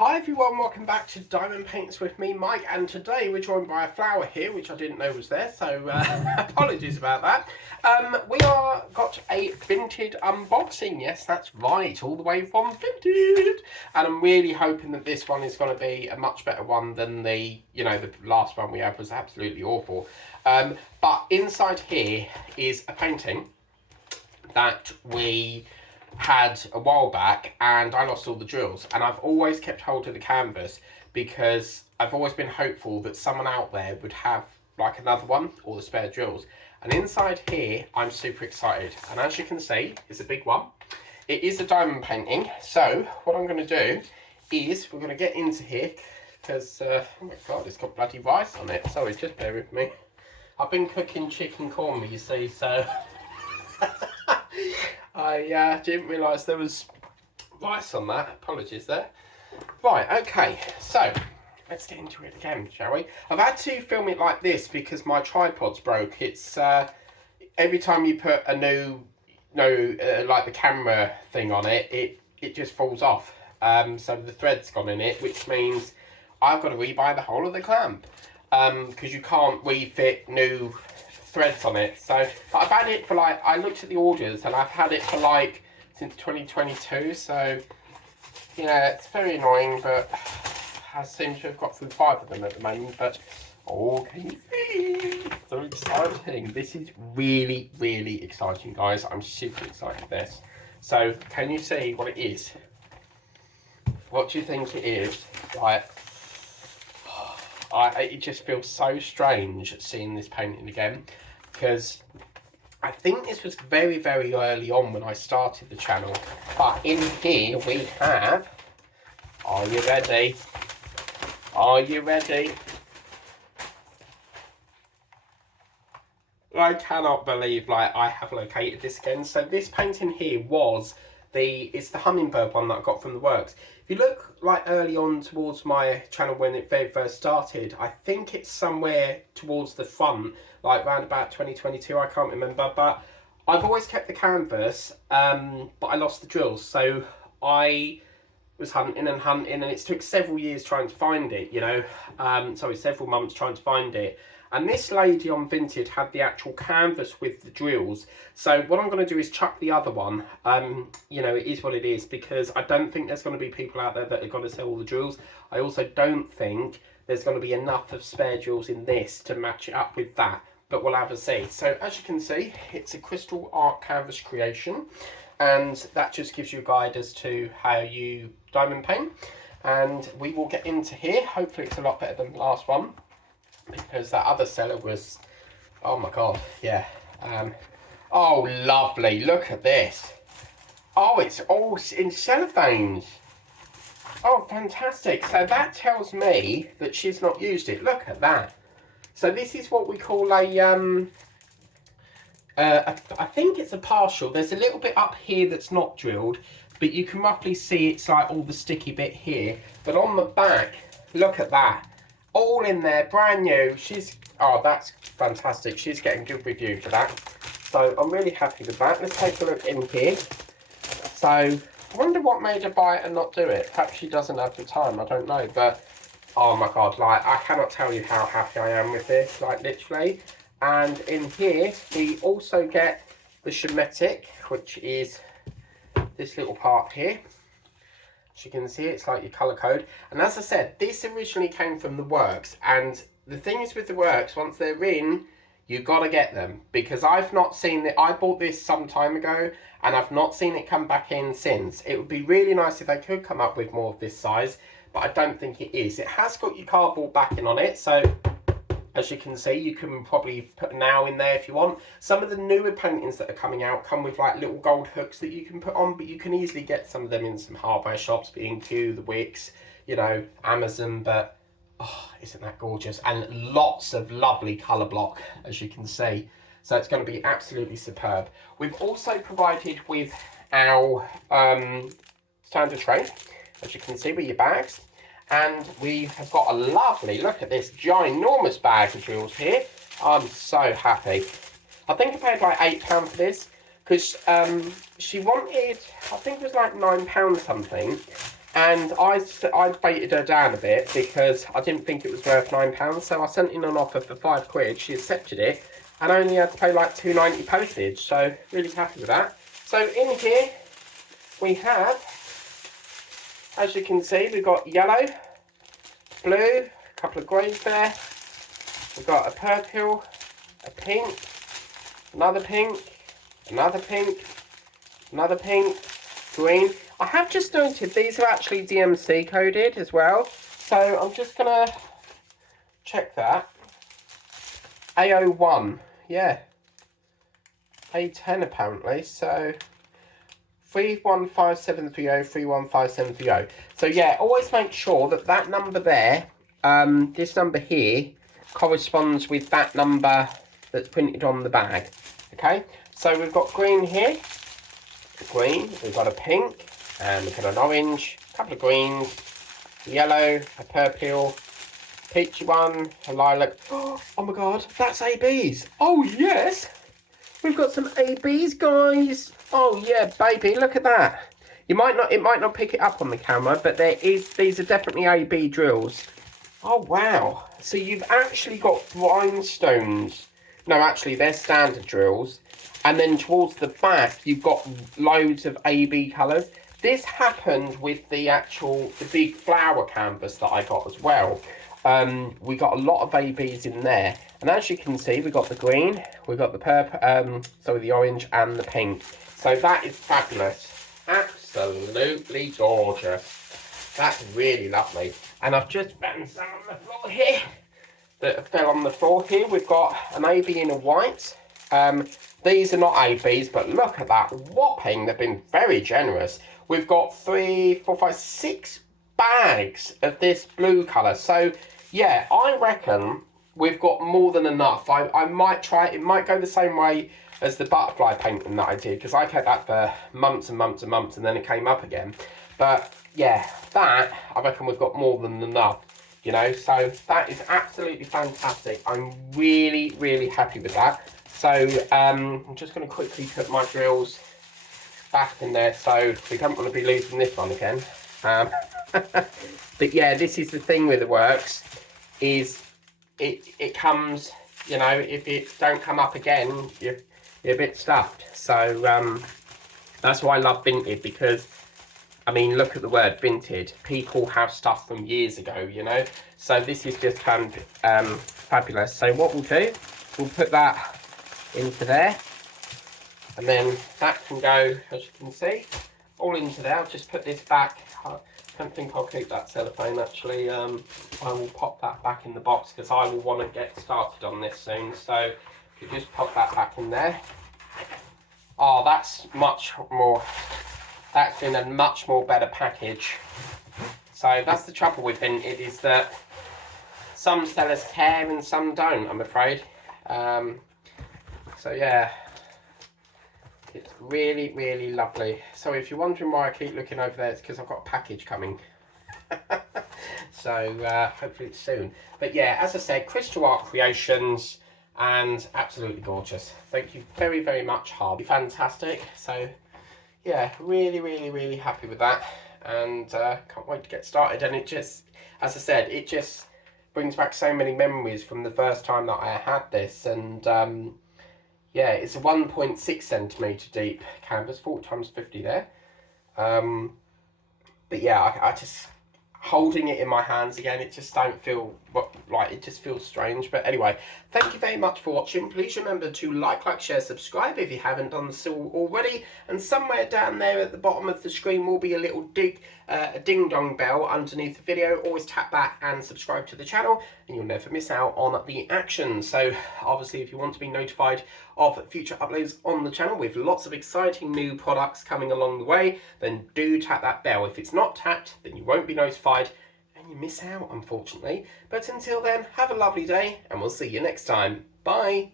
Hi everyone, welcome back to Diamond Paints with me, Mike, and today we're joined by a flower here, which I didn't know was there, so apologies about that. We are got a Vinted unboxing, yes, that's right, all the way from Vinted, and I'm really hoping that this one is going to be a much better one than the last one we had was absolutely awful. But inside here is a painting that we had a while back, and I lost all the drills, and I've always kept hold of the canvas because I've always been hopeful that someone out there would have like another one or the spare drills. And inside here I'm super excited, and as you can see it's a big one. It is a diamond painting, so what I'm going to do is we're going to get into here because oh my god, it's got bloody rice on it. Sorry, just bear with me. I've been cooking chicken korma, you see, so I didn't realise there was rice on that. Apologies there. Right, okay, so let's get into it again, shall we? I've had to film it like this because my tripod's broke. It's every time you put a new, like the camera thing on it, it just falls off. So the thread's gone in it, which means I've got to rebuy the whole of the clamp because you can't refit new threads on it. So I've had it for like, I looked at the orders and I've had it for like since 2022, so yeah, it's very annoying, but I seem to have got through 5 of them at the moment. But oh, can you see? So exciting. This is really exciting, guys. I'm super excited for this. So can you see what it is? What do you think it is? Like, it just feels so strange seeing this painting again, because I think this was very early on when I started the channel. But in here we have, are you ready? Are you ready? I cannot believe like I have located this again. So this painting here was it's the hummingbird one that I got from the works. If you look like early on towards my channel when it very first started, I think it's somewhere towards the front, like around about 2022, I can't remember, but I've always kept the canvas, but I lost the drills, so I was hunting and it took several years trying to find it, several months trying to find it. And this lady on Vinted had the actual canvas with the drills. So what I'm going to do is chuck the other one. It is what it is, because I don't think there's going to be people out there that are going to sell all the drills. I also don't think there's going to be enough of spare drills in this to match it up with that. But we'll have a see. So as you can see, it's a crystal art canvas creation. And that just gives you a guide as to how you diamond paint. And we will get into here. Hopefully it's a lot better than the last one, because that other seller was, oh my god, yeah. Oh, lovely, look at this. Oh, it's all in cellophanes. Oh, fantastic. So that tells me that she's not used it. Look at that. So this is what we call I think it's a partial. There's a little bit up here that's not drilled, but you can roughly see it's like all the sticky bit here. But on the back, look at that. All in there, brand new. Oh, that's fantastic. She's getting good review for that. So I'm really happy with that. Let's take a look in here. So I wonder what made her buy it and not do it. Perhaps she doesn't have the time, I don't know. But oh my god, like I cannot tell you how happy I am with this, like literally. And in here we also get the Shemetic, which is this little part here. As you can see, it's like your colour code. And as I said, this originally came from the works. And the thing is with the works, once they're in, you got to get them. Because I've not seen it. I bought this some time ago, and I've not seen it come back in since. It would be really nice if they could come up with more of this size, but I don't think it is. It has got your cardboard backing on it, so as you can see, you can probably put a nail in there if you want. Some of the newer paintings that are coming out come with like little gold hooks that you can put on, but you can easily get some of them in some hardware shops, B&Q, the Wix, Amazon. But oh, isn't that gorgeous? And lots of lovely colour block, as you can see. So it's going to be absolutely superb. We've also provided with our standard tray, as you can see, with your bags. And we have got a lovely, look at this ginormous bag of drills here. I'm so happy. I think I paid like £8 for this, because she wanted, I think it was like £9 something. And I baited her down a bit because I didn't think it was worth £9. So I sent in an offer for £5. She accepted it and only had to pay like £2.90 postage. So really happy with that. So in here we have, as you can see, we've got yellow, blue, a couple of greys there. We've got a purple, a pink, another pink, another pink, another pink, green. I have just noted these are actually DMC coded as well. So I'm just going to check that. A01, yeah. A10 apparently, so 315730, 315730. So yeah, always make sure that that number there, this number here, corresponds with that number that's printed on the bag. Okay, so we've got green here, green, we've got a pink, and we've got an orange, a couple of greens, yellow, a purple, peachy one, a lilac. Oh my god, that's ABs. Oh yes, we've got some ABs, guys. Oh yeah, baby, look at that. It might not pick it up on the camera, but these are definitely AB drills. Oh wow, so you've actually got rhinestones. No, actually they're standard drills. And then towards the back, you've got loads of AB colours. This happened with the big flower canvas that I got as well. We got a lot of ABs in there. And as you can see, we got the green, we got the purple, the orange and the pink. So that is fabulous. Absolutely gorgeous. That's really lovely. And I've just found some on the floor here that fell on the floor here. We've got an AB in a white. These are not ABs, but look at that whopping. They've been very generous. We've got 3, 4, 5, 6 bags of this blue colour. So, yeah, I reckon we've got more than enough. I might try it. It might go the same way as the butterfly painting that I did, because I kept that for months and months and months, and then it came up again. But, yeah, that, I reckon we've got more than enough. You know, so that is absolutely fantastic. I'm really, really happy with that. So I'm just going to quickly put my drills back in there, so we don't want to be losing this one again. But yeah, this is the thing with the works, is it comes, you know, if it don't come up again, you're a bit stuffed. So that's why I love Vinted, because I mean, look at the word Vinted. People have stuff from years ago, you know. So this is just fabulous. So what we'll do, we'll put that into there, and then that can go, as you can see, all into there. I'll just put this back. I don't think I'll keep that cellophane actually. I will pop that back in the box because I will want to get started on this soon. So you just pop that back in there. Oh, that's much more. That's in a much more better package. So that's the trouble with Vinted, is that some sellers care and some don't, I'm afraid. So yeah, it's really, really lovely. So if you're wondering why I keep looking over there, it's because I've got a package coming. So hopefully it's soon. But yeah, as I said, Crystal Art Creations, and absolutely gorgeous. Thank you very, very much, Harvey. Fantastic. So yeah, really, really, really happy with that, and can't wait to get started. And it just, as I said, it just brings back so many memories from the first time that I had this. And yeah, it's a 1.6 centimetre deep canvas, 40 times 50 there. But yeah, I just, holding it in my hands again, it just don't feel like, it just feels strange. But anyway, thank you very much for watching. Please remember to like, share, subscribe if you haven't done so already, and somewhere down there at the bottom of the screen will be a little a ding dong bell underneath the video. Always tap that and subscribe to the channel, and you'll never miss out on the action. So obviously, if you want to be notified of future uploads on the channel with lots of exciting new products coming along the way, then do tap that bell. If it's not tapped, then you won't be notified and you miss out, unfortunately. But until then, have a lovely day, and we'll see you next time. Bye.